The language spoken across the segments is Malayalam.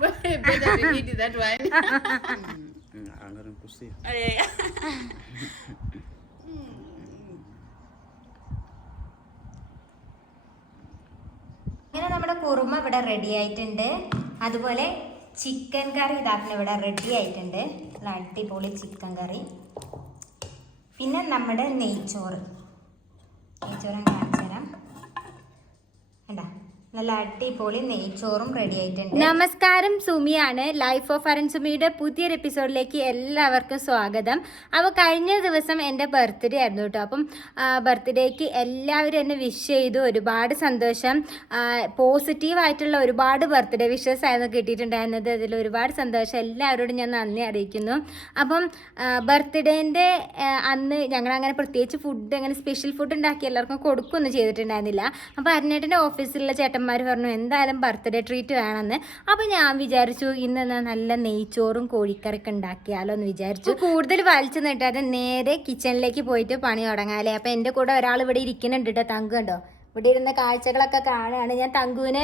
Better we eat that one. Anggaran pusing. ഇങ്ങനെ നമ്മുടെ കുറുമ ഇവിടെ റെഡി ആയിട്ടുണ്ട്. അതുപോലെ ചിക്കൻ കറി ഇതാക്കുന്ന ഇവിടെ റെഡി ആയിട്ടുണ്ട്. നല്ല അടിപൊളി ചിക്കൻ കറി. പിന്നെ നമ്മുടെ നെയ്ച്ചോറ് ഞാൻ കാണിച്ചു തരാം. കണ്ടാ, നല്ല അടിപൊളി നെയ്ച്ചോറും റെഡി ആയിട്ടുണ്ട്. നമസ്കാരം, സുമിയാണ്. ലൈഫ് ഓഫ് അരൺ സുമിയുടെ പുതിയൊരു എപ്പിസോഡിലേക്ക് എല്ലാവർക്കും സ്വാഗതം. അപ്പോൾ കഴിഞ്ഞ ദിവസം എൻ്റെ ബർത്ത്ഡേ ആയിരുന്നു കേട്ടോ. അപ്പം ബർത്ത്ഡേക്ക് എല്ലാവരും എന്നെ വിഷ് ചെയ്തു. ഒരുപാട് സന്തോഷം. പോസിറ്റീവായിട്ടുള്ള ഒരുപാട് ബർത്ത്ഡേ വിഷസ് ആയിരുന്നു കിട്ടിയിട്ടുണ്ടായിരുന്നത്. അതിൽ ഒരുപാട് സന്തോഷം. എല്ലാവരോടും ഞാൻ നന്ദി അറിയിക്കുന്നു. അപ്പം ബർത്ത്ഡേൻ്റെ അന്ന് ഞങ്ങളങ്ങനെ പ്രത്യേകിച്ച് ഫുഡ്, അങ്ങനെ സ്പെഷ്യൽ ഫുഡ് ഉണ്ടാക്കി എല്ലാവർക്കും കൊടുക്കുകയൊന്നും ചെയ്തിട്ടുണ്ടായിരുന്നില്ല. അപ്പോൾ അരുണേട്ടൻ്റെ ഓഫീസിലുള്ള ചേട്ടന്മാർ പറഞ്ഞു എന്തായാലും ബർത്ത്ഡേ ട്രീറ്റ് വേണമെന്ന്. അപ്പോൾ ഞാൻ വിചാരിച്ചു ഇന്ന് നല്ല നെയ്ച്ചോറും കോഴിക്കറിയൊക്കെ ഉണ്ടാക്കിയാലോ എന്ന് വിചാരിച്ചു. കൂടുതൽ വലിച്ചു നിട്ടാതെ നേരെ കിച്ചണിലേക്ക് പോയിട്ട് പണി തുടങ്ങാല്ലേ. അപ്പോൾ എൻ്റെ കൂടെ ഒരാൾ ഇവിടെ ഇരിക്കുന്നുണ്ട് കേട്ടോ, തങ്കു കണ്ടോ. ഇവിടെ ഇരുന്ന കാഴ്ചകളൊക്കെ കാണുകയാണ്. ഞാൻ തങ്കുവിനെ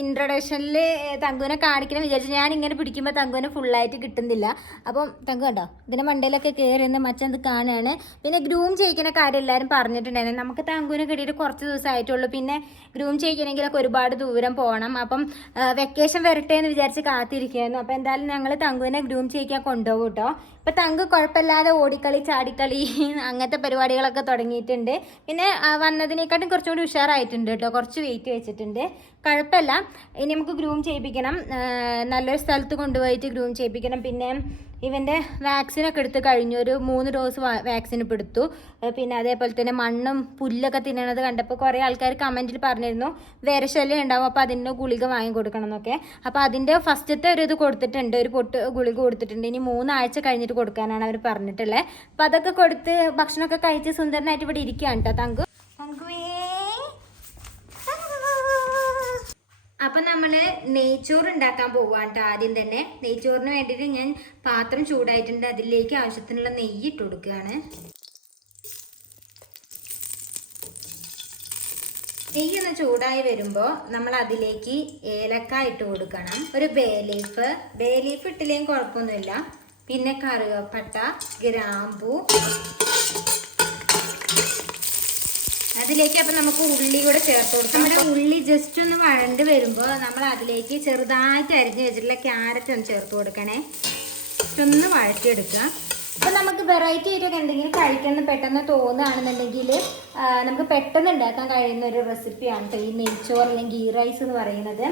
ഇൻട്രൊഡക്ഷനിൽ തങ്കുവിനെ കാണിക്കണം വിചാരിച്ചു. ഞാൻ ഇങ്ങനെ പിടിക്കുമ്പോൾ തങ്കുവിനെ ഫുള്ളായിട്ട് കിട്ടുന്നില്ല. അപ്പം തങ്കു കണ്ടോ, ഇതിൻ്റെ മണ്ടയിലൊക്കെ കയറി നിന്ന് മച്ചത് കാണുകയാണ്. പിന്നെ ഗ്രൂം ചെയ്യിക്കുന്ന കാര്യം എല്ലാവരും പറഞ്ഞിട്ടുണ്ടായിരുന്നു. നമുക്ക് തങ്കുവിനെ കിട്ടിയിട്ട് കുറച്ച് ദിവസമായിട്ടുള്ളൂ. പിന്നെ ഗ്രൂം ചെയ്യിക്കണമെങ്കിലൊക്കെ ഒരുപാട് ദൂരം പോകണം. അപ്പം വെക്കേഷൻ വരട്ടെ എന്ന് വിചാരിച്ച് കാത്തിരിക്കുകയായിരുന്നു. അപ്പോൾ എന്തായാലും ഞങ്ങൾ തങ്കുവിനെ ഗ്രൂം ചെയ്യിക്കാൻ കൊണ്ടുപോകും കേട്ടോ. ഇപ്പം തങ്ക് കുഴപ്പമില്ലാതെ ഓടിക്കളി ചാടിക്കളി അങ്ങനത്തെ പരിപാടികളൊക്കെ തുടങ്ങിയിട്ടുണ്ട്. പിന്നെ വന്നതിനേക്കാട്ടും കുറച്ചും കൂടി ഉഷാറായിട്ടുണ്ട് കേട്ടോ. കുറച്ച് വെയിറ്റ് വെച്ചിട്ടുണ്ട്, കുഴപ്പമില്ല. ഇനി നമുക്ക് ഗ്രൂം ചെയ്യിപ്പിക്കണം, നല്ലൊരു സ്ഥലത്ത് കൊണ്ടുപോയിട്ട് ഗ്രൂം ചെയ്യിപ്പിക്കണം. പിന്നെ ഇവൻ്റെ വാക്സിനൊക്കെ എടുത്ത് കഴിഞ്ഞു. ഒരു 3 ഡോസ് വാക്സിൻ ഇപ്പോൾ എടുത്തു. പിന്നെ അതേപോലെ തന്നെ മണ്ണും പുല്ലൊക്കെ തിന്നണത് കണ്ടപ്പോൾ കുറേ ആൾക്കാർ കമൻറ്റിൽ പറഞ്ഞിരുന്നു വിരശല്യം ഉണ്ടാവും, അപ്പോൾ അതിൻ്റെ ഗുളിക വാങ്ങി കൊടുക്കണം എന്നൊക്കെ. അപ്പോൾ അതിൻ്റെ ഫസ്റ്റത്തെ ഒരു ഇത് കൊടുത്തിട്ടുണ്ട്, ഒരു പൊട്ട് ഗുളിക കൊടുത്തിട്ടുണ്ട്. ഇനി 3 ആഴ്ച കഴിഞ്ഞിട്ട് കൊടുക്കാനാണ് അവർ പറഞ്ഞിട്ടുള്ളത്. അപ്പോൾ അതൊക്കെ കൊടുത്ത് ഭക്ഷണമൊക്കെ കഴിച്ച് സുന്ദരനായിട്ട് ഇവിടെ ഇരിക്കുകയാണ് കേട്ടോ തങ്കു. അപ്പം നമ്മൾ നെയ്ച്ചോറ് ഉണ്ടാക്കാൻ പോവുകയാണ് കേട്ടോ. ആദ്യം തന്നെ നെയ്ച്ചോറിന് വേണ്ടിയിട്ട് ഞാൻ പാത്രം ചൂടായിട്ടുണ്ട്. അതിലേക്ക് ആവശ്യത്തിനുള്ള നെയ്യ് ഇട്ട് കൊടുക്കുകയാണ്. നെയ്യൊന്ന് ചൂടായി വരുമ്പോൾ നമ്മൾ അതിലേക്ക് ഏലക്കായ ഇട്ട് കൊടുക്കണം. ഒരു ബേ ലീഫ് ഇട്ടില്ലെങ്കിൽ കുഴപ്പമൊന്നുമില്ല. പിന്നെ കറുവപ്പട്ട, ഗ്രാമ്പൂ, അതിലേക്ക് അപ്പം നമുക്ക് ഉള്ളി കൂടെ ചേർത്ത് കൊടുക്കാം. നമ്മുടെ ഉള്ളി ജസ്റ്റ് ഒന്ന് വഴണ്ട് വരുമ്പോൾ നമ്മൾ അതിലേക്ക് ചെറുതായിട്ട് അരിഞ്ഞ് വെച്ചിട്ടുള്ള ക്യാരറ്റ് ഒന്ന് ചേർത്ത് കൊടുക്കണേ. ഒന്ന് വഴറ്റിയെടുക്കുക. അപ്പം നമുക്ക് വെറൈറ്റി ആയിട്ടൊക്കെ എന്തെങ്കിലും കഴിക്കണം പെട്ടെന്ന് തോന്നുകയാണെന്നുണ്ടെങ്കിൽ നമുക്ക് പെട്ടെന്ന് ഉണ്ടാക്കാൻ കഴിയുന്ന ഒരു റെസിപ്പിയാണ് ഈ നെയ്ച്ചോറ് അല്ലെങ്കിൽ ഗീ റൈസ് എന്ന് പറയുന്നത്.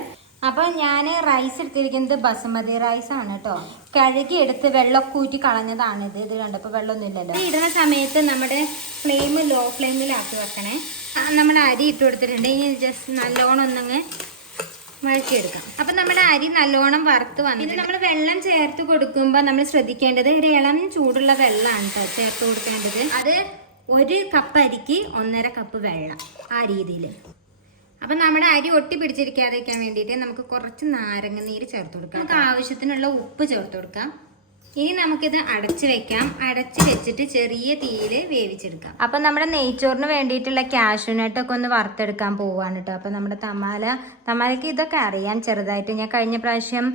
അപ്പോൾ ഞാൻ റൈസ് എടുത്തിരിക്കുന്നത് ബസുമതി റൈസാണ് കേട്ടോ. കഴുകി എടുത്ത് വെള്ളമൊക്കെ ഊറ്റി കളഞ്ഞതാണിത്. ഇത് കണ്ടപ്പോൾ വെള്ളമൊന്നുമില്ലല്ലോ. ഇടുന്ന സമയത്ത് നമ്മുടെ ഫ്ലെയിം ലോ ഫ്ലെയിമിലാക്കി വെക്കണേ. നമ്മൾ അരി ഇട്ട് കൊടുത്തിട്ടുണ്ട്. ഇനി ജസ്റ്റ് നല്ലോണം ഒന്നങ്ങ് വഴറ്റിയെടുക്കാം. അപ്പം നമ്മുടെ അരി നല്ലോണം വറുത്ത് വന്നിട്ട് നമ്മൾ വെള്ളം ചേർത്ത് കൊടുക്കുമ്പോൾ നമ്മൾ ശ്രദ്ധിക്കേണ്ടത് ഒരു ഇളം ചൂടുള്ള വെള്ളമാണ് കേട്ടോ ചേർത്ത് കൊടുക്കേണ്ടത്. അത് 1 കപ്പ് അരിക്ക് 1.5 കപ്പ് വെള്ളം, ആ രീതിയിൽ. അപ്പം നമ്മുടെ അരി ഒട്ടി പിടിച്ചിരിക്കാതിരിക്കാൻ വേണ്ടിയിട്ട് നമുക്ക് കുറച്ച് നാരങ്ങ നീര് ചേർത്ത് കൊടുക്കാം. നമുക്ക് ആവശ്യത്തിനുള്ള ഉപ്പ് ചേർത്ത് കൊടുക്കാം. ഇനി നമുക്കിത് അടച്ച് വെക്കാം. അടച്ച് വെച്ചിട്ട് ചെറിയ തീയിൽ വേവിച്ചെടുക്കാം. അപ്പം നമ്മുടെ നെയ്ച്ചോറിന് വേണ്ടിയിട്ടുള്ള കാഷ്യൂനട്ടൊക്കെ ഒന്ന് വറുത്തെടുക്കാൻ പോവാണ് കേട്ടോ. അപ്പം നമ്മുടെ തമാലയ്ക്ക് ഇതൊക്കെ അറിയാം ചെറുതായിട്ട്. ഞാൻ കഴിഞ്ഞ പ്രാവശ്യം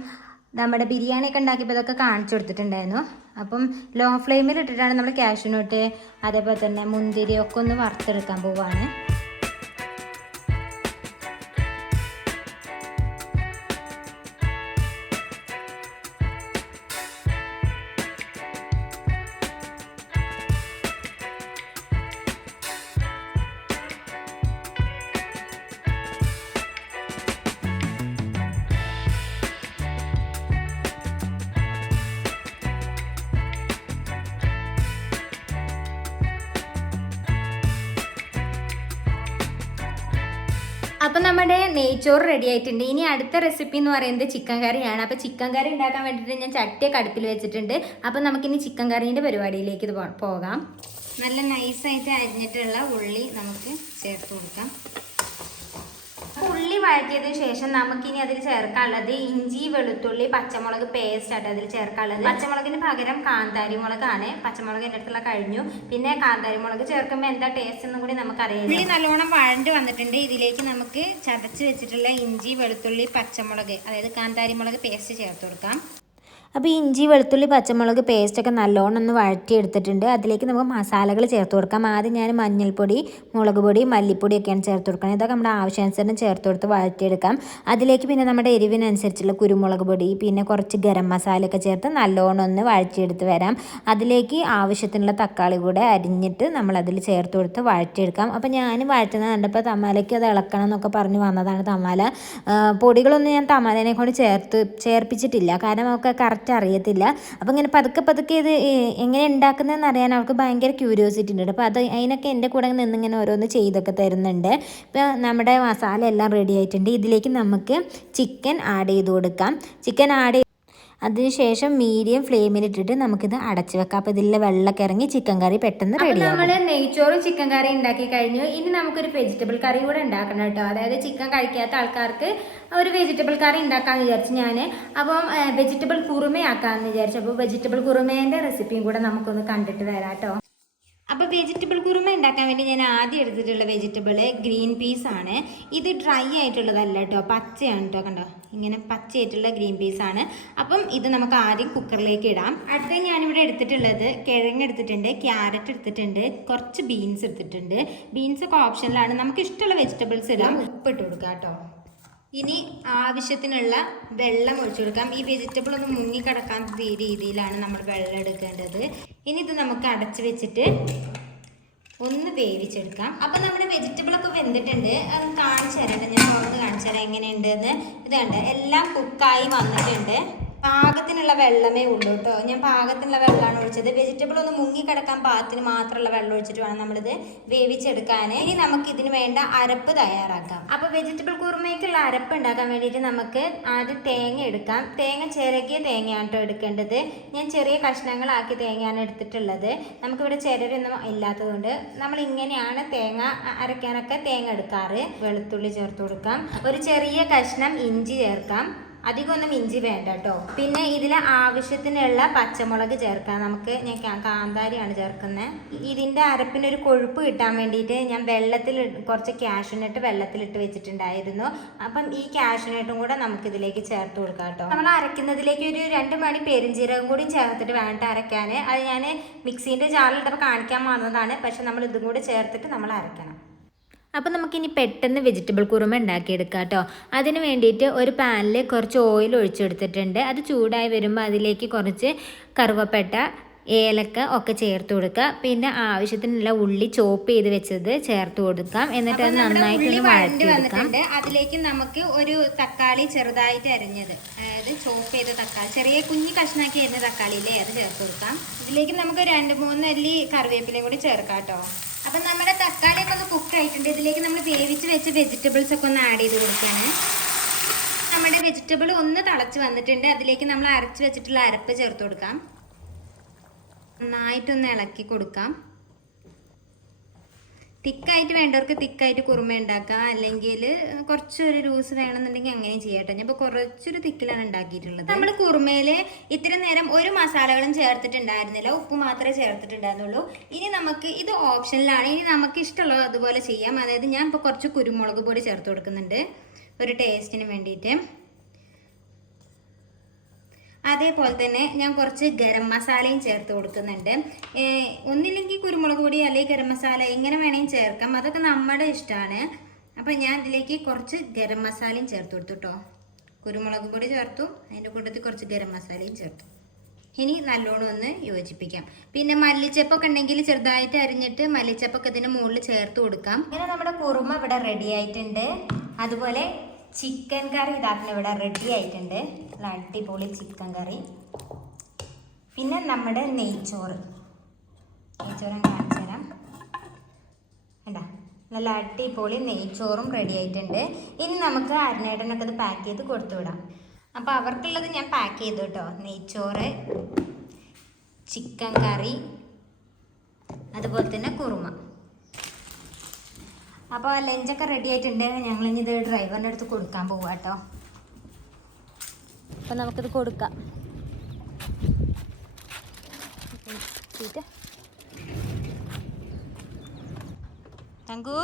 നമ്മുടെ ബിരിയാണിയൊക്കെ ഉണ്ടാക്കിയപ്പോൾ ഇതൊക്കെ കാണിച്ചു കൊടുത്തിട്ടുണ്ടായിരുന്നു. അപ്പം ലോ ഫ്ലെയിമിൽ ഇട്ടിട്ടാണ് നമ്മൾ കാഷ്യൂനട്ട് അതേപോലെ തന്നെ മുന്തിരി ഒക്കെ ഒന്ന് വറുത്തെടുക്കാൻ പോവാണ്. അപ്പം നമ്മുടെ നെയ്ച്ചോറ് റെഡി ആയിട്ടുണ്ട്. ഇനി അടുത്ത റെസിപ്പി എന്ന് പറയുന്നത് ചിക്കൻ കറിയാണ്. അപ്പോൾ ചിക്കൻ കറി ഉണ്ടാക്കാൻ വേണ്ടിയിട്ട് ഞാൻ ചട്ടിയൊക്കെ അടുപ്പിൽ വെച്ചിട്ടുണ്ട്. അപ്പം നമുക്കിനി ചിക്കൻ കറീൻ്റെ പരിപാടിയിലേക്ക് ഇത് പോകാം. നല്ല നൈസായിട്ട് അരിഞ്ഞിട്ടുള്ള ഉള്ളി നമുക്ക് ചേർത്ത് കൊടുക്കാം. ഉള്ളി വഴറ്റിയതിന് ശേഷം നമുക്കിനി അതിൽ ചേർക്കാനുള്ളത് ഇഞ്ചി വെളുത്തുള്ളി പച്ചമുളക് പേസ്റ്റ് ആയിട്ട് അതിൽ ചേർക്കാനുള്ളത്. പച്ചമുളകിന് പകരം കാന്താരി മുളകാണ്. പച്ചമുളക് എൻ്റെ അടുത്തുള്ള കഴിഞ്ഞു. പിന്നെ കാന്താരി മുളക് ചേർക്കുമ്പോൾ എന്താ ടേസ്റ്റ് എന്നും കൂടി നമുക്കറിയാം. ഉള്ളി നല്ലോണം വഴണ്ട് വന്നിട്ടുണ്ട്. ഇതിലേക്ക് നമുക്ക് ചതച്ച് വെച്ചിട്ടുള്ള ഇഞ്ചി വെളുത്തുള്ളി പച്ചമുളക് അതായത് കാന്താരി മുളക് പേസ്റ്റ് ചേർത്ത് കൊടുക്കാം. അപ്പോൾ ഇഞ്ചി വെളുത്തുള്ളി പച്ചമുളക് പേസ്റ്റൊക്കെ നല്ലോണം ഒന്ന് വഴറ്റിയെടുത്തിട്ടുണ്ട്. അതിലേക്ക് നമുക്ക് മസാലകൾ ചേർത്ത് കൊടുക്കാം. ആദ്യം ഞാൻ മഞ്ഞൾപ്പൊടി മുളക് പൊടി മല്ലിപ്പൊടിയൊക്കെയാണ് ചേർത്ത് കൊടുക്കുന്നത്. ഇതൊക്കെ നമ്മുടെ ആവശ്യാനുസരണം ചേർത്ത് കൊടുത്ത് വഴറ്റിയെടുക്കാം. അതിലേക്ക് പിന്നെ നമ്മുടെ എരിവിനനുസരിച്ചുള്ള കുരുമുളക് പൊടി പിന്നെ കുറച്ച് ഗരം മസാലയൊക്കെ ചേർത്ത് നല്ലോണം ഒന്ന് വഴറ്റിയെടുത്ത് വരാം. അതിലേക്ക് ആവശ്യത്തിനുള്ള തക്കാളി കൂടെ അരിഞ്ഞിട്ട് നമ്മളതിൽ ചേർത്ത് കൊടുത്ത് വഴറ്റിയെടുക്കാം. അപ്പോൾ ഞാൻ വഴറ്റുന്നത് കണ്ടപ്പോൾ തമാലയ്ക്ക് അത് ഇളക്കണം എന്നൊക്കെ പറഞ്ഞ് വന്നതാണ് തമാല. പൊടികളൊന്നും ഞാൻ തമാലനെ കൊണ്ട് ചേർപ്പിച്ചിട്ടില്ല. കാരണം അവൾക്ക് കറക്റ്റ് അറിയത്തില്ല. അപ്പോൾ ഇങ്ങനെ പതുക്കെ ഇത് എങ്ങനെ ഉണ്ടാക്കുന്നതെന്ന് അറിയാൻ അവൾക്ക് ഭയങ്കര ക്യൂരിയോസിറ്റി ഉണ്ട്. അപ്പോൾ അതിനൊക്കെ എൻ്റെ കൂടെ നിന്നിങ്ങനെ ഓരോന്ന് ചെയ്തൊക്കെ തരുന്നുണ്ട്. ഇപ്പോൾ നമ്മുടെ മസാല എല്ലാം റെഡി ആയിട്ടുണ്ട്. ഇതിലേക്ക് നമുക്ക് ചിക്കൻ ആഡ് ചെയ്ത് കൊടുക്കാം. ചിക്കൻ ആഡ് അതിനുശേഷം മീഡിയം ഫ്ലെയിമിലിട്ടിട്ട് നമുക്കിത് അടച്ചു വെക്കാം. അപ്പോൾ ഇതിലെ വെള്ളമൊക്കെ ഇറങ്ങി ചിക്കൻ കറി പെട്ടെന്ന് റെഡി ആവും. നമ്മൾ നെയ്ച്ചോറും ചിക്കൻ കറി ഉണ്ടാക്കി കഴിഞ്ഞു. ഇനി നമുക്കൊരു വെജിറ്റബിൾ കറി കൂടെ ഉണ്ടാക്കണം കേട്ടോ. അതായത് ചിക്കൻ കഴിക്കാത്ത ആൾക്കാർക്ക് ഒരു വെജിറ്റബിൾ കറി ഉണ്ടാക്കാമെന്ന് വിചാരിച്ചു ഞാൻ. അപ്പം വെജിറ്റബിൾ കുറുമയാക്കാമെന്ന് വിചാരിച്ചു. അപ്പോൾ വെജിറ്റബിൾ കുറുമേൻ്റെ റെസിപ്പിയും കൂടെ നമുക്കൊന്ന് കണ്ടിട്ട് വരാം കേട്ടോ. അപ്പോൾ വെജിറ്റബിൾ കുറുമ ഉണ്ടാക്കാൻ വേണ്ടി ഞാൻ ആദ്യം എടുത്തിട്ടുള്ള വെജിറ്റബിൾ ഗ്രീൻ പീസ് ആണ്. ഇത് ഡ്രൈ ആയിട്ടുള്ളതല്ല കേട്ടോ, പച്ചയാണ് കേട്ടോ. കണ്ടോ ഇങ്ങനെ പച്ചയായിട്ടുള്ള ഗ്രീൻ പീസ് ആണ്. അപ്പം ഇത് നമുക്ക് ആദ്യം കുക്കറിലേക്ക് ഇടാം. അടുത്ത ഞാനിവിടെ എടുത്തിട്ടുള്ളത് കിഴങ്ങ് എടുത്തിട്ടുണ്ട്, ക്യാരറ്റ് എടുത്തിട്ടുണ്ട്, കുറച്ച് ബീൻസ് എടുത്തിട്ടുണ്ട്. ബീൻസ് ഒക്കെ ഓപ്ഷനിലാണ്, നമുക്ക് ഇഷ്ടമുള്ള വെജിറ്റബിൾസ് ഇടാം. ഉപ്പിട്ട് കൊടുക്കാം കേട്ടോ. ഇനി ആവശ്യത്തിനുള്ള വെള്ളം ഒഴിച്ചു കൊടുക്കാം. ഈ വെജിറ്റബിൾ ഒന്ന് മുങ്ങിക്കിടക്കാൻ രീതിയിലാണ് നമ്മൾ വെള്ളം എടുക്കേണ്ടത്. ഇനി ഇത് നമുക്ക് അടച്ചു വെച്ചിട്ട് ഒന്ന് വേവിച്ചെടുക്കാം. അപ്പം നമ്മുടെ വെജിറ്റബിളൊക്കെ വെന്തിട്ടുണ്ട്. അത് കാണിച്ചു തരാം, ഞാൻ തുറന്ന് കാണിച്ചു തരാം എങ്ങനെയുണ്ടെന്ന്. ഇത് കണ്ട് എല്ലാം കുക്കായി വന്നിട്ടുണ്ട്. പാകത്തിനുള്ള വെള്ളമേ ഉള്ളൂ കേട്ടോ. ഞാൻ പാകത്തിനുള്ള വെള്ളമാണ് ഒഴിച്ചത്. വെജിറ്റബിൾ ഒന്ന് മുങ്ങിക്കിടക്കാൻ പാകത്തിന് മാത്രമുള്ള വെള്ളം ഒഴിച്ചിട്ട് വേണം നമ്മളിത് വേവിച്ചെടുക്കാൻ. ഇനി നമുക്ക് ഇതിന് വേണ്ട അരപ്പ് തയ്യാറാക്കാം. അപ്പോൾ വെജിറ്റബിൾ കുറുമയ്ക്കുള്ള അരപ്പ് ഉണ്ടാക്കാൻ വേണ്ടിയിട്ട് നമുക്ക് ആദ്യം തേങ്ങ എടുക്കാം. തേങ്ങ ചിരകിയ തേങ്ങയാണ് കേട്ടോ എടുക്കേണ്ടത്. ഞാൻ ചെറിയ കഷ്ണങ്ങളാക്കി തേങ്ങയാണ് എടുത്തിട്ടുള്ളത്. നമുക്കിവിടെ ചിരരൊന്നും ഇല്ലാത്തതുകൊണ്ട് നമ്മൾ ഇങ്ങനെയാണ് തേങ്ങ അരയ്ക്കാനൊക്കെ തേങ്ങ എടുക്കാറ്. വെളുത്തുള്ളി ചേർത്ത് കൊടുക്കാം. ഒരു ചെറിയ കഷ്ണം ഇഞ്ചി ചേർക്കാം. അധികമൊന്നും ഇഞ്ചി വേണ്ട കേട്ടോ. പിന്നെ ഇതിൽ ആവശ്യത്തിനുള്ള പച്ചമുളക് ചേർക്കാം. ഞാൻ കാന്താരിയാണ് ചേർക്കുന്നത്. ഇതിൻ്റെ അരപ്പിനൊരു കൊഴുപ്പ് കിട്ടാൻ വേണ്ടിയിട്ട് ഞാൻ കുറച്ച് കാഷ്യൂനട്ട് വെള്ളത്തിലിട്ട് വെച്ചിട്ടുണ്ടായിരുന്നു. അപ്പം ഈ കാഷ്യൂനട്ടും കൂടെ നമുക്കിതിലേക്ക് ചേർത്ത് കൊടുക്കാം കേട്ടോ. നമ്മൾ അരയ്ക്കുന്നതിലേക്ക് ഒരു 2 മണി പെരുംജീരകം കൂടി ചേർത്തിട്ട് വേണ്ട അരയ്ക്കാൻ. അത് ഞാൻ മിക്സീൻ്റെ ജാറിലിട്ടപ്പോൾ കാണിക്കാൻ വന്നതാണ്. പക്ഷെ നമ്മൾ ഇതും കൂടി ചേർത്തിട്ട് നമ്മൾ അരയ്ക്കണം. അപ്പോൾ നമുക്കിനി പെട്ടെന്ന് വെജിറ്റബിൾ കുറുമ ഉണ്ടാക്കിയെടുക്കാം കേട്ടോ. അതിന് വേണ്ടിയിട്ട് ഒരു പാനിൽ കുറച്ച് ഓയിൽ ഒഴിച്ചെടുത്തിട്ടുണ്ട്. അത് ചൂടായി വരുമ്പോൾ അതിലേക്ക് കുറച്ച് കറുവപ്പട്ട ഏലക്ക ഒക്കെ ചേർത്ത് കൊടുക്കുക. പിന്നെ ആവശ്യത്തിനുള്ള ഉള്ളി ചോപ്പ് ചെയ്ത് വെച്ചത് ചേർത്ത് കൊടുക്കാം. എന്നിട്ട് അത് നന്നായിട്ടൊന്ന് വഴറ്റിയെടുക്കാം. അതിലേക്ക് നമുക്ക് ഒരു തക്കാളി ചെറുതായിട്ട് അരിഞ്ഞത്, അതായത് ചോപ്പ് ചെയ്ത തക്കാളി, ചെറിയ കുഞ്ഞി കഷ്ണാക്കി അരിഞ്ഞ തക്കാളിയില്ലേ, അത് ചേർത്ത് കൊടുക്കാം. ഇതിലേക്ക് നമുക്ക് 2-3 അല്ലി കറിവേപ്പിലയും കൂടി ചേർക്കാം കേട്ടോ. അപ്പം നമ്മുടെ തക്കാളിയൊക്കെ ഒന്ന് കുക്ക് ആയിട്ടുണ്ട്. ഇതിലേക്ക് നമ്മൾ വേവിച്ച് വെച്ച വെജിറ്റബിൾസ് ഒക്കെ ഒന്ന് ആഡ് ചെയ്ത് കൊടുക്കുകയാണ്. നമ്മുടെ വെജിറ്റബിൾ ഒന്ന് തിളച്ച് വന്നിട്ടുണ്ട്. അതിലേക്ക് നമ്മൾ അരച്ച് വെച്ചിട്ടുള്ള അരപ്പ് ചേർത്ത് കൊടുക്കാം. നന്നായിട്ടൊന്ന് ഇളക്കി കൊടുക്കാം. തിക്കായിട്ട് വേണ്ടവർക്ക് തിക്കായിട്ട് കുറുമ ഉണ്ടാക്കാം, അല്ലെങ്കിൽ കുറച്ചൊരു ലൂസ് വേണമെന്നുണ്ടെങ്കിൽ അങ്ങനെയും ചെയ്യാം കേട്ടോ. ഞാൻ ഇപ്പോൾ കുറച്ചൊരു തിക്കിലാണ് ഉണ്ടാക്കിയിട്ടുള്ളത്. നമ്മൾ കുറുമയിൽ ഇത്ര നേരം ഒരു മസാലകളും ചേർത്തിട്ടുണ്ടായിരുന്നില്ല, ഉപ്പ് മാത്രമേ ചേർത്തിട്ടുണ്ടായിരുന്നുള്ളൂ. ഇനി നമുക്ക് ഇത് ഓപ്ഷനിലാണ്, ഇനി നമുക്ക് ഇഷ്ടമുള്ളത് അതുപോലെ ചെയ്യാം. അതായത് ഞാൻ ഇപ്പോൾ കുറച്ച് കുരുമുളക് പൊടി ചേർത്ത് കൊടുക്കുന്നുണ്ട് ഒരു ടേസ്റ്റിന് വേണ്ടിയിട്ട്. അതേപോലെ തന്നെ ഞാൻ കുറച്ച് ഗരം മസാലയും ചേർത്ത് കൊടുക്കുന്നുണ്ട്. ഒന്നില്ലെങ്കിൽ കുരുമുളക് പൊടി അല്ലെങ്കിൽ ഗരം മസാല എങ്ങനെ വേണമെങ്കിൽ ചേർക്കാം, അതൊക്കെ നമ്മുടെ ഇഷ്ടമാണ്. അപ്പം ഞാൻ ഇതിലേക്ക് കുറച്ച് ഗരം മസാലയും ചേർത്ത് കൊടുത്തു കേട്ടോ. കുരുമുളക് പൊടി ചേർത്തു, അതിൻ്റെ കൂട്ടത്തിൽ കുറച്ച് ഗരം മസാലയും ചേർത്തു. ഇനി നല്ലോണം ഒന്ന് യോജിപ്പിക്കാം. പിന്നെ മല്ലിച്ചപ്പൊക്കെ ഉണ്ടെങ്കിൽ ചെറുതായിട്ട് അരിഞ്ഞിട്ട് മല്ലിച്ചപ്പൊക്കെ ഇതിന് മുകളിൽ ചേർത്ത് കൊടുക്കാം. ഇങ്ങനെ നമ്മുടെ കുറുമ ഇവിടെ റെഡി ആയിട്ടുണ്ട്. അതുപോലെ ചിക്കൻ കറി ഇതാക്കുന്ന ഇവിടെ റെഡി ആയിട്ടുണ്ട്. നല്ല അടിപൊളി ചിക്കൻ കറി. പിന്നെ നമ്മുടെ നെയ്ച്ചോറ് ഞാൻ കാണിച്ചു തരാം. എന്താ നല്ല അടിപൊളി നെയ്ച്ചോറും റെഡി ആയിട്ടുണ്ട്. ഇനി നമുക്ക് അരുണേട്ടനൊക്കെ ഇത് പാക്ക് ചെയ്ത് കൊടുത്തു വിടാം. അപ്പോൾ അവർക്കുള്ളത് ഞാൻ പാക്ക് ചെയ്തു കേട്ടോ. നെയ്ച്ചോറ്, ചിക്കൻ കറി, അതുപോലെ തന്നെ കുറുമ. അപ്പോൾ ലഞ്ചൊക്കെ റെഡി ആയിട്ടുണ്ട്. ഞങ്ങളിനി ഇത് ഡ്രൈവറിൻ്റെ അടുത്ത് കൊടുക്കാൻ പോവാം കേട്ടോ. അപ്പം നമുക്കിത് കൊടുക്കാം. തങ്കു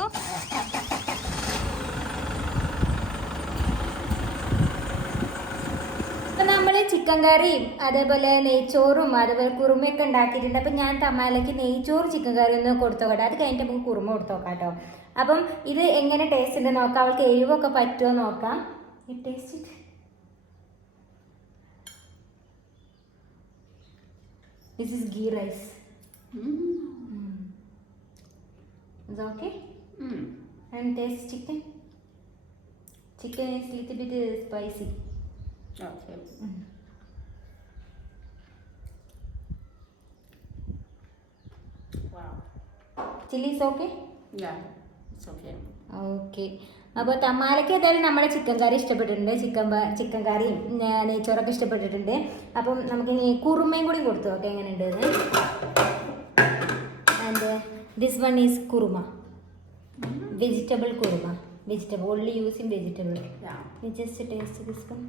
അപ്പം നമ്മൾ ചിക്കൻ കറിയും അതേപോലെ നെയ്ച്ചോറും അതേപോലെ കുറുമയൊക്കെ ഉണ്ടാക്കിയിട്ടുണ്ട്. അപ്പം ഞാൻ തമാലയ്ക്ക് നെയ്ച്ചോറ് ചിക്കൻ കറി ഒന്ന് കൊടുത്തോട്ടെ. അത് കഴിഞ്ഞിട്ട് നമുക്ക് കുറുമ കൊടുത്തോക്കാം കേട്ടോ. അപ്പം ഇത് എങ്ങനെ ടേസ്റ്റ് ഉണ്ട് നോക്കാം. അവൾക്ക് എരിവൊക്കെ പറ്റുമോ നോക്കാം. Taste it. This is ghee rice. Is it okay? And taste chicken. Chicken is little bit spicy. Okay. Wow. Chili is okay? Yeah, it's okay. Okay. അപ്പോൾ തമാലയ്ക്ക് ഏതായാലും നമ്മുടെ ചിക്കൻ കറി ഇഷ്ടപ്പെട്ടിട്ടുണ്ട്. ചിക്കൻ കറിയും നെയ്ച്ചോറൊക്കെ ഇഷ്ടപ്പെട്ടിട്ടുണ്ട്. അപ്പം നമുക്ക് ഇനി കുറുമയും കൂടി കൊടുത്തു നോക്കാം എങ്ങനെയുണ്ട്. And this one is kurma, vegetable kurma. Vegetable only using vegetable. Just taste this one.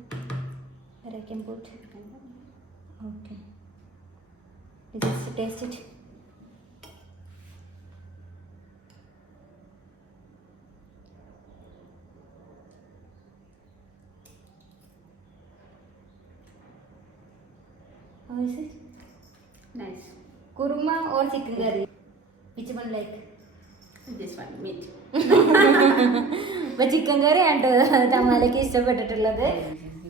I can put. Okay. Just taste it. How is it? Nice. Kurma or chicken curry? Which one like? This one, meat. അപ്പോൾ ചിക്കൻ കറിയാണ് തമാലയ്ക്ക് ഇഷ്ടപ്പെട്ടിട്ടുള്ളത്.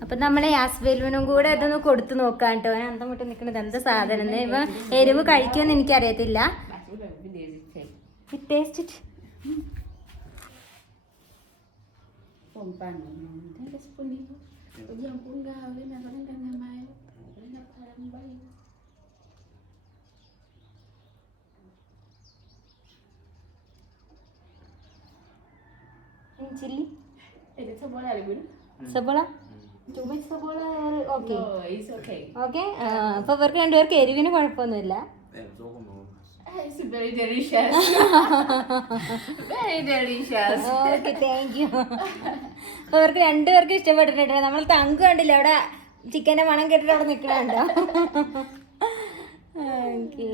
അപ്പം നമ്മൾ യാസ്ബേലുവിനും കൂടെ ഇതൊന്ന് കൊടുത്ത് നോക്കാം കേട്ടോ. ഞാൻ അന്തം വിട്ട് നിൽക്കുന്നത് എന്താ സാധനം. ഇപ്പം എരിവ് കഴിക്കുമെന്ന് എനിക്കറിയത്തില്ല. Taste it. ചില്ലി സബോള ടു മച്ച് സബോള. Okay okay. അപ്പോൾ ഇവർക്ക് രണ്ടുപേർക്ക് എരിവിന് കുഴപ്പമൊന്നുമില്ല. It's very delicious. Very delicious. Okay, thank you. അപ്പോൾ ഇവർക്ക് രണ്ടുപേർക്കും ഇഷ്ടപ്പെട്ടിട്ടുണ്ട്. നമ്മൾ തങ്കു കണ്ടില്ല അവിടെ ചിക്കൻ്റെ മണം കേട്ടിട്ട് അവിടെ നിൽക്കണുണ്ടോ. Okay.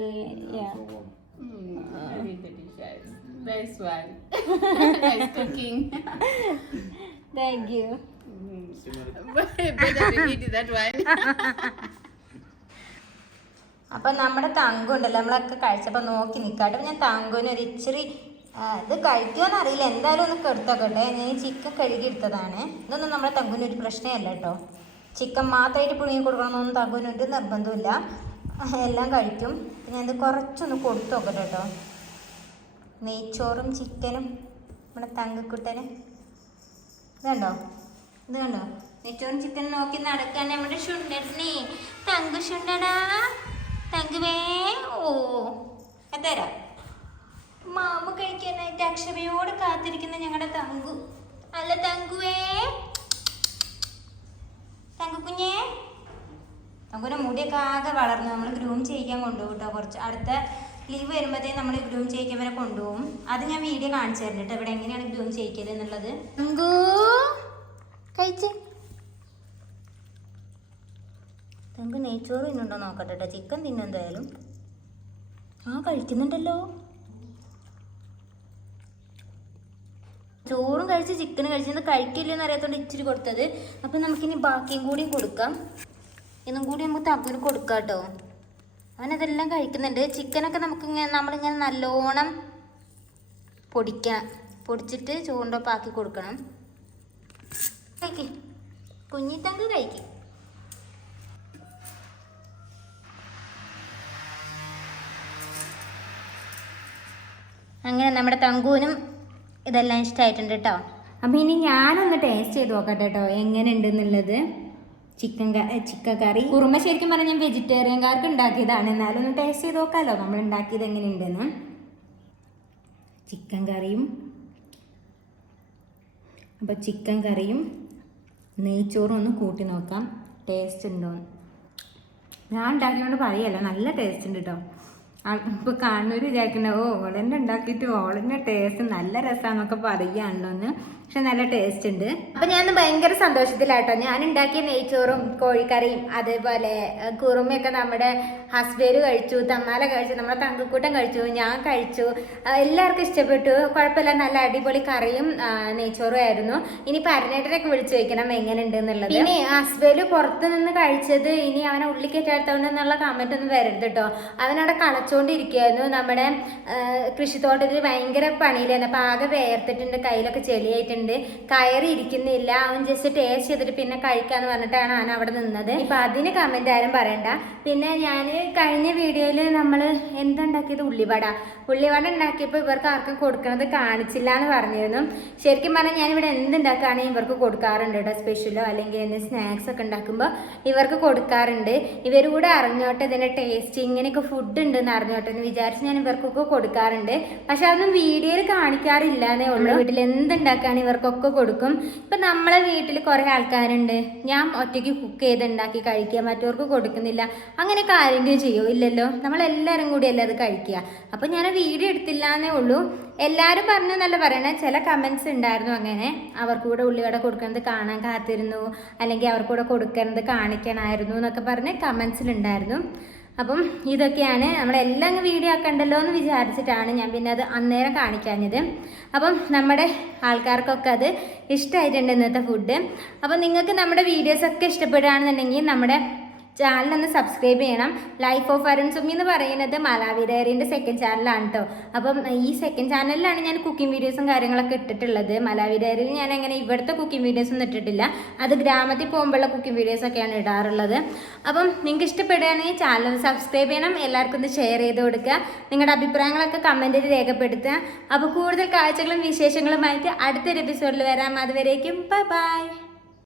Very delicious. Nice one. Nice cooking. Thank you. Better we eat that one. അപ്പം നമ്മുടെ തങ്കു ഉണ്ടല്ലോ, നമ്മളൊക്കെ കഴിച്ചപ്പോൾ നോക്കി നിൽക്കാട്ടെ. ഞാൻ തങ്കുവിന് ഒരു ഇച്ചിരി ഇത് കഴിക്കുമെന്ന് അറിയില്ല, എന്തായാലും ഒന്ന് കെടുത്തോക്കട്ടെ. ഞാൻ ചിക്കൻ കഴുകി എടുത്തതാണ്. ഇതൊന്നും നമ്മുടെ തങ്കുവിന് ഒരു പ്രശ്നമല്ല കേട്ടോ. ചിക്കൻ മാത്രമായിട്ട് പുഴുങ്ങി കൊടുക്കണമെന്നൊന്നും തങ്കുവിന് ഒരു നിർബന്ധമില്ല, എല്ലാം കഴിക്കും. ഞാൻ ഇത് കുറച്ചൊന്ന് കൊടുത്തു നോക്കട്ടെ കേട്ടോ. നെയ്ച്ചോറും ചിക്കനും നമ്മുടെ തങ്കക്കുട്ടന് ഇത് കണ്ടോ. നെയ്ച്ചോറും ചിക്കനും നോക്കി നടക്കാൻ നമ്മുടെ ഷുണ്ടനെ. തങ്കു ഷുണ്ടടാ, തങ്കുവേ. ഓ അതരാ മാമ കഴിക്കാനായിട്ട് അക്ഷമയോട് കാത്തിരിക്കുന്ന ഞങ്ങളുടെ തങ്കു. അല്ല തങ്കുവേ, തങ്കു കുഞ്ഞേ. തങ്കുവിൻ്റെ മുടിയൊക്കെ ആകെ വളർന്നു. നമ്മൾ ഗ്രൂം ചെയ്യിക്കാൻ കൊണ്ടുപോകും കേട്ടോ. കുറച്ച് അടുത്ത ലീവ് വരുമ്പോഴത്തേക്കും നമ്മൾ ഗ്രൂം ചെയ്യിക്കാൻ വരെ കൊണ്ടുപോകും. അത് ഞാൻ വീഡിയോ കാണിച്ചു തരുന്നുണ്ട് കേട്ടോ, ഇവിടെ എങ്ങനെയാണ് ഗ്രൂം ചെയ്യിക്കല് എന്നുള്ളത്. തങ്കു കഴിച്ച്. തങ്കു നെയ്ച്ചോറ് തിന്നുണ്ടോ നോക്കട്ടെ കേട്ടോ. ചിക്കൻ തിന്നെന്തായാലും. കഴിക്കുന്നുണ്ടല്ലോ. ചോറും കഴിച്ച് ചിക്കനും കഴിച്ചത് കഴിക്കില്ലെന്ന് അറിയാത്തോണ്ട് ഇച്ചിരി കൊടുത്തത്. അപ്പം നമുക്കിനി ബാക്കിയും കൂടി കൊടുക്കാം. ഇന്നും കൂടി നമുക്ക് തങ്കുവിന് കൊടുക്കാം കേട്ടോ. അവനതെല്ലാം കഴിക്കുന്നുണ്ട്. ചിക്കനൊക്കെ നമ്മളിങ്ങനെ നല്ലോണം പൊടിച്ചിട്ട് ചോറിൻ്റെ ഒപ്പം ആക്കി കൊടുക്കണം. കഴിക്ക് കുഞ്ഞിത്തങ്ക് കഴിക്കും. അങ്ങനെ നമ്മുടെ തങ്കുവിനും ഇതെല്ലാം ഇഷ്ടമായിട്ടുണ്ട് കേട്ടോ. അപ്പം ഇനി ഞാനൊന്ന് ടേസ്റ്റ് ചെയ്ത് നോക്കട്ടെ കേട്ടോ എങ്ങനെ ഉണ്ടെന്നുള്ളത്. ചിക്കൻ കറി കുറുമ ശരിക്കും പറഞ്ഞാൽ ഞാൻ വെജിറ്റേറിയൻകാർക്ക് ഉണ്ടാക്കിയതാണ്. എന്നാലും ഒന്ന് ടേസ്റ്റ് ചെയ്ത് നോക്കാമല്ലോ നമ്മൾ ഉണ്ടാക്കിയത് എങ്ങനെയുണ്ടെന്ന്. ചിക്കൻ കറിയും അപ്പോൾ ചിക്കൻ കറിയും നെയ്ച്ചോറും ഒന്ന് കൂട്ടി നോക്കാം ടേസ്റ്റ് ഉണ്ടോയെന്ന്. ഞാൻ ഉണ്ടാക്കിയോണ്ട് പറയല്ല, നല്ല ടേസ്റ്റ് ഉണ്ട് കേട്ടോ. ഇപ്പൊ കാണുന്നവർ വിചാരിക്കണ ഓ ഓളെന്നെ ഉണ്ടാക്കിയിട്ട് ഓളെന്നെ ടേസ്റ്റ് നല്ല രസാന്നൊക്കെ പറയുകയാണല്ലോ എന്ന്. പക്ഷെ നല്ല ടേസ്റ്റ് ഉണ്ട്. അപ്പൊ ഞാൻ ഭയങ്കര സന്തോഷത്തിലാട്ടോ. ഞാൻ ഉണ്ടാക്കിയ നെയ്ച്ചോറും കോഴിക്കറിയും അതേപോലെ കുറുമയൊക്കെ നമ്മുടെ ഹസ്ബൻഡ് കഴിച്ചു, തമ്മാല കഴിച്ചു, നമ്മുടെ തങ്കക്കൂട്ടം കഴിച്ചു, ഞാൻ കഴിച്ചു. എല്ലാവർക്കും ഇഷ്ടപ്പെട്ടു. കുഴപ്പമില്ല, നല്ല അടിപൊളി കറിയും നെയ്ച്ചോറും ആയിരുന്നു. ഇനി പരനേട്ടനൊക്കെ വിളിച്ചു ചോദിക്കണം എങ്ങനെ ഉണ്ട് എന്നുള്ളത്. പിന്നെ ഹസ്ബൻഡ് പുറത്ത് നിന്ന് കഴിച്ചത് ഇനി അവനെ ഉള്ളിൽ കയറ്റാത്തോണ്ട് എന്നുള്ള കമന്റ് ഒന്നും വരരുത് കേട്ടോ. അവനവിടെ കളച്ചോണ്ടിരിക്കുകയായിരുന്നു. നമ്മുടെ കൃഷിത്തോട്ടത്തിൽ ഭയങ്കര പണിയിലായിരുന്നു. അപ്പൊ ആകെ വേർത്തിട്ടുണ്ട്, കയ്യിലൊക്കെ ചെളിയായിട്ടുണ്ട്, കയറി ഇരിക്കുന്നില്ല. അവൻ ജസ്റ്റ് ടേസ്റ്റ് ചെയ്തിട്ട് പിന്നെ കഴിക്കാന്ന് പറഞ്ഞിട്ടാണ് അവൻ അവിടെ നിന്നത്. ഇപ്പൊ അതിന് കമന്റ് ആരും പറയണ്ട. പിന്നെ ഞാൻ കഴിഞ്ഞ വീഡിയോയില് നമ്മള് എന്തുണ്ടാക്കിയത്, ഉള്ളിവട ഉണ്ടാക്കിയപ്പോൾ ഇവർക്ക് ആർക്കും കൊടുക്കണത് കാണിച്ചില്ല എന്ന് പറഞ്ഞിരുന്നു. ശരിക്കും പറഞ്ഞാൽ ഞാനിവിടെ എന്തുണ്ടാക്കുകയാണെങ്കിൽ ഇവർക്ക് കൊടുക്കാറുണ്ട് കേട്ടോ. സ്പെഷ്യലോ അല്ലെങ്കിൽ എന്തെങ്കിലും സ്നാക്സ് ഒക്കെ ഉണ്ടാക്കുമ്പോൾ ഇവർക്ക് കൊടുക്കാറുണ്ട്. ഇവർ കൂടെ അറിഞ്ഞോട്ടെ ഇതിന്റെ ടേസ്റ്റ്, ഇങ്ങനെയൊക്കെ ഫുഡ് ഉണ്ടെന്ന് അറിഞ്ഞോട്ടെ എന്ന് വിചാരിച്ച് ഞാൻ ഇവർക്കൊക്കെ കൊടുക്കാറുണ്ട്. പക്ഷെ അതൊന്നും വീഡിയോയിൽ കാണിക്കാറില്ല എന്നേ ഉള്ളൂ. വീട്ടിൽ എന്തുണ്ടാക്കുകയാണെങ്കിൽ ഇവർക്കൊക്കെ കൊടുക്കും. ഇപ്പം നമ്മളെ വീട്ടിൽ കുറേ ആൾക്കാരുണ്ട്, ഞാൻ ഒറ്റയ്ക്ക് കുക്ക് ചെയ്ത് ഉണ്ടാക്കി കഴിക്കുക, മറ്റവർക്ക് കൊടുക്കുന്നില്ല, അങ്ങനെ കാര്യം ചെയ്യോ? ഇല്ലല്ലോ. നമ്മളെല്ലാവരും കൂടി അല്ലേ അത് കഴിക്കുക. അപ്പം ഞാൻ വീഡിയോ എടുത്തില്ല എന്നേ ഉള്ളൂ. എല്ലാവരും പറഞ്ഞു എന്നല്ല പറയണേ, ചില കമൻസ് ഉണ്ടായിരുന്നു അങ്ങനെ അവർക്ക് കൂടെ ഉള്ളിവട കൊടുക്കുന്നത് കാണാൻ കാത്തിരുന്നു, അല്ലെങ്കിൽ അവർക്ക് കൂടെ കൊടുക്കുന്നത് കാണിക്കണമായിരുന്നു എന്നൊക്കെ പറഞ്ഞ് കമൻസിലുണ്ടായിരുന്നു. അപ്പം ഇതൊക്കെയാണ് നമ്മളെല്ലാം വീഡിയോ ആക്കണ്ടല്ലോ എന്ന് വിചാരിച്ചിട്ടാണ് ഞാൻ പിന്നെ അത് അന്നേരം കാണിക്കാഞ്ഞത്. അപ്പം നമ്മുടെ ആൾക്കാർക്കൊക്കെ അത് ഇഷ്ടമായിട്ടുണ്ട് ഇന്നത്തെ ഫുഡ്. അപ്പം നിങ്ങൾക്ക് നമ്മുടെ വീഡിയോസൊക്കെ ഇഷ്ടപ്പെടുകയാണെന്നുണ്ടെങ്കിൽ നമ്മുടെ ചാനലൊന്ന് സബ്സ്ക്രൈബ് ചെയ്യണം. ലൈഫ് ഓഫ് അരുൺ സുമി എന്ന് പറയുന്നത് മലാവി ഡയറിൻ്റെ സെക്കൻഡ് ചാനലാണ് കേട്ടോ. അപ്പം ഈ സെക്കൻഡ് ചാനലിലാണ് ഞാൻ കുക്കിംഗ് വീഡിയോസും കാര്യങ്ങളൊക്കെ ഇട്ടിട്ടുള്ളത്. മലാവി ഡയറിയിൽ ഞാൻ അങ്ങനെ ഇവിടുത്തെ കുക്കിംഗ് വീഡിയോസൊന്നും ഇട്ടിട്ടില്ല. അത് ഗ്രാമത്തിൽ പോകുമ്പോഴുള്ള കുക്കിംഗ് വീഡിയോസൊക്കെയാണ് ഇടാറുള്ളത്. അപ്പം നിങ്ങൾക്ക് ഇഷ്ടപ്പെടുകയാണെങ്കിൽ ചാനൽ സബ്സ്ക്രൈബ് ചെയ്യണം. എല്ലാവർക്കും ഒന്ന് ഷെയർ ചെയ്ത് കൊടുക്കുക. നിങ്ങളുടെ അഭിപ്രായങ്ങളൊക്കെ കമൻറ്റിൽ രേഖപ്പെടുത്തുക. അപ്പോൾ കൂടുതൽ കാഴ്ചകളും വിശേഷങ്ങളുമായിട്ട് അടുത്തൊരു എപ്പിസോഡിൽ വരാം. അതുവരേക്കും ബൈ ബൈ.